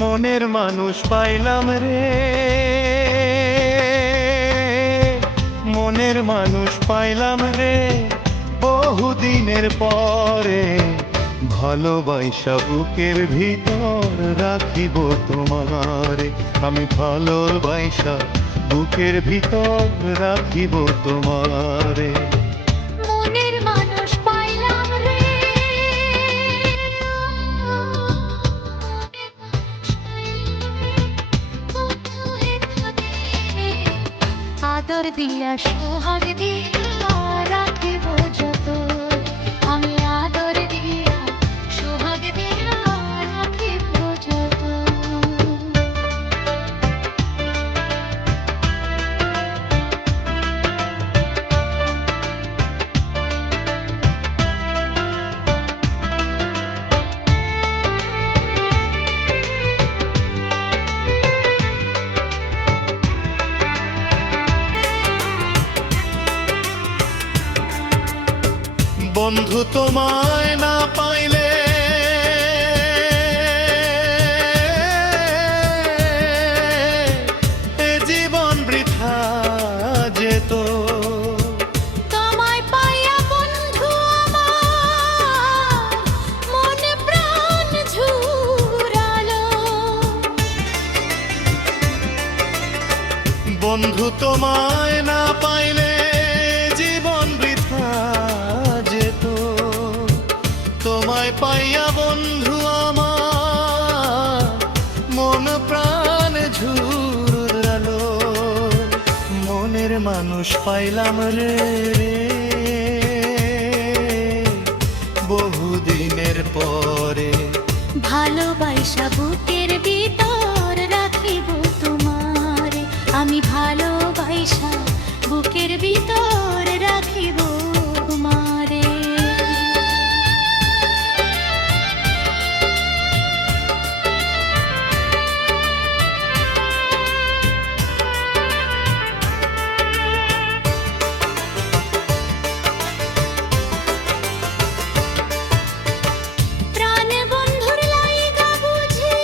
মনের মানুষ পাইলাম রে, মনের মানুষ পাইলাম রে, বহুদিনের পরে। ভালোবাসা বুকের ভিতর রাখিব তোমারে, আমি ভালোবাসা বুকের ভিতর রাখিব তোমারে। মনের মানুষ পাইলাম রে, আদর দিয়া সোহাগ দিয়া রাখিব যতন, আমি আদর দিয়া সোহাগ দিয়া রাখিব যতন। বন্ধু তোমায় না পাইলে এ জীবন বৃথা যেত। তোমায় পাইয়া বন্ধু আমার মনে প্রাণ ঝুরালো। বন্ধু তোমায় না পাইলে জীবন বৃথা যেত। তোমায় পাইয়া বন্ধু আমার মন প্রাণ ঝুরালো। মনের মানুষ পাইলাম রে, বহুদিনের পরে। ভালোবাসা বুকের ভিতর রাখিব তোমারে, আমি ভালোবাসা বুকের ভিতর রাখিব তোমারে। প্রাণে বন্ধুর লাইগা বুঝি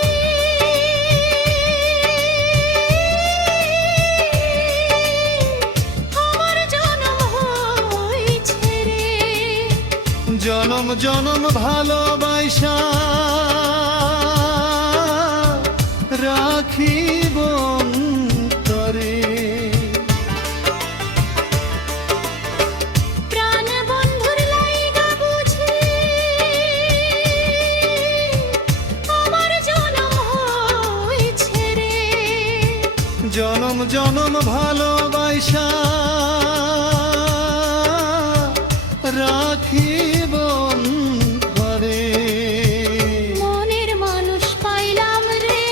আমার জনম হইছে রে। জনম জনম ভালোবাসা রাখিব অন্তরে। প্রাণে বন্ধুর লাইগা বুঝি আমার জনম হইছে রে। জনম জনম ভালোবাসা রাখিব অন্তরে। মনের মানুষ পাইলাম রে,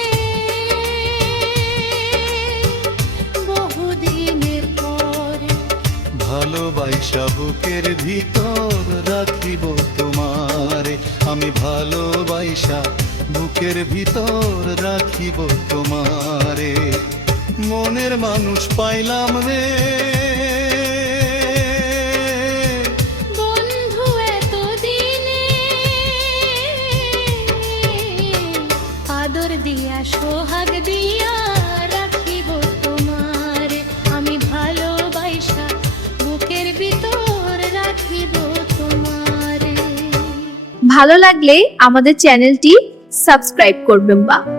বহুদিনের পরে। ভালোবাসা বুকের ভিতর রাখিব তোমারে, আমি ভালোবাসা বুকের ভিতর রাখিব তোমারে। মনের মানুষ পাইলাম রে, বন্ধু এতদিনে আদর দিয়া সোহাগ দিয়া রাখিব তোমারে, আমি ভালোবাসা বুকের ভিতর রাখিব তোমারে। ভালো লাগলে আমাদের চ্যানেলটি সাবস্ক্রাইব করবেন বা